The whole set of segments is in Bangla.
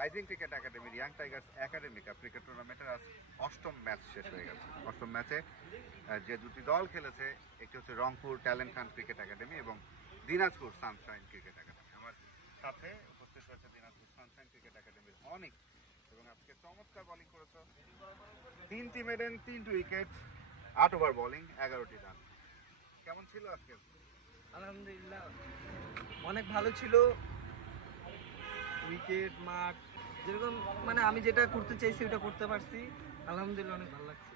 রাইজিং ক্রিকেট একাডেমির young Tigers academy cup cricket টুর্নামেন্টের আজ অষ্টম ম্যাচ শেষ হয়ে গেছে। অষ্টম ম্যাচে যে দুটি দল খেলেছে, একটি হচ্ছে Rangpur talent hunt cricket academy এবং দিনাজপুর সানশাইন ক্রিকেট একাডেমি। আমার সাথে উপস্থিত হয়েছে দিনাজপুর সানশাইন ক্রিকেট একাডেমির অনেক, এবং আজকে চমৎকার বোলিং করেছে। 3টি মেডেন, 3টি উইকেট, 8 ওভার বোলিং, 11টি রান। কেমন ছিল আজকে? আলহামদুলিল্লাহ অনেক ভালো ছিল। উইকেট, মাঠ, যেরকম মানে আমি যেটা করতে চাইছি ওটা করতে পারছি। আলহামদুলিল্লাহ অনেক ভালো লাগছে।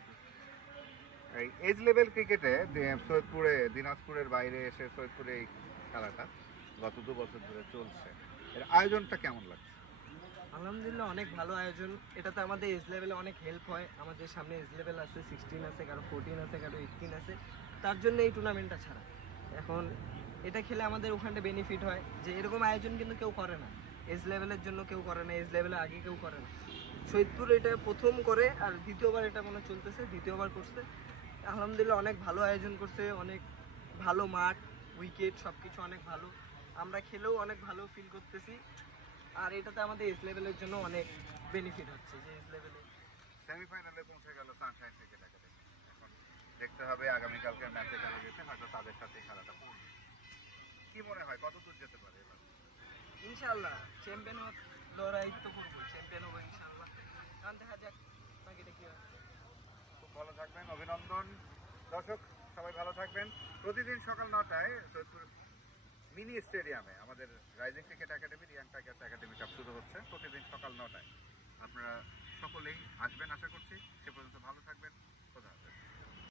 এই এজ লেভেল ক্রিকেটে সৈয়দপুরে, দিনাজপুরের বাইরে এসে সৈয়দপুরে এই খেলাটা গত 2 বছর ধরে চলছে, এর আয়োজনটা কেমন লাগছে? আলহামদুলিল্লাহ অনেক ভালো আয়োজন। এটাতে আমাদের এজ লেভেলে অনেক হেল্প হয়। আমাদের সামনে এজ লেভেল আছে, 16 আছে, কারো 14 আছে, কারো 18 আছে। তার জন্য এই টুর্নামেন্টটা ছাড়া এখন এটা খেলে আমাদের ওখানটা বেনিফিট হয় যে এরকম আয়োজন কিন্তু কেউ করে না। এজ লেভেলের জন্য কেউ করে না, এজ লেভেলে আগে কেউ করে না। সৈয়দপুর এটা প্রথম করে, আর দ্বিতীয়বার এটা মনে চলতেছে, দ্বিতীয়বার করছে। আলহামদুলিল্লাহ অনেক ভালো আয়োজন করছে, অনেক ভালো মাঠ, উইকেট, সব কিছু অনেক ভালো। আমরা খেলেও অনেক ভালো ফিল করতেছি। আর এটাতে আমাদের এজ লেভেলের জন্য অনেক বেনিফিট হচ্ছে যে এজ লেভেলে সেমিফাইনালে পৌঁছে গেল সানশাইন ক্রিকেট একাডেমি। এখন দেখতে হবে আগামীকালকের ম্যাচে খেলা যেতে, হয়তো তাদের সাথে খেলাটা পড়বে। কি মনে হয় কত দূর যেতে পারে এবার? ইনশাআল্লাহ চ্যাম্পিয়ন লড়াই তো করবো, চ্যাম্পিয়ন হবো ইনশাআল্লাহ। কারণ দেখা যাক বাকিটা কি হয়। খুব ভালো থাকবেন, অভিনন্দন। দর্শক সবাই ভালো থাকবেন। প্রতিদিন সকাল 9টায় সৈয়দপুর মিনি স্টেডিয়ামে আমাদের রাইজিং ক্রিকেট একাডেমির ইয়াং টাইগার্স একাডেমি কাপ শুরু হচ্ছে প্রতিদিন সকাল 9টায়। আপনারা সকলেই আসবেন আশা করছি। সে পর্যন্ত ভালো থাকবেন। খোদা হাফেজ।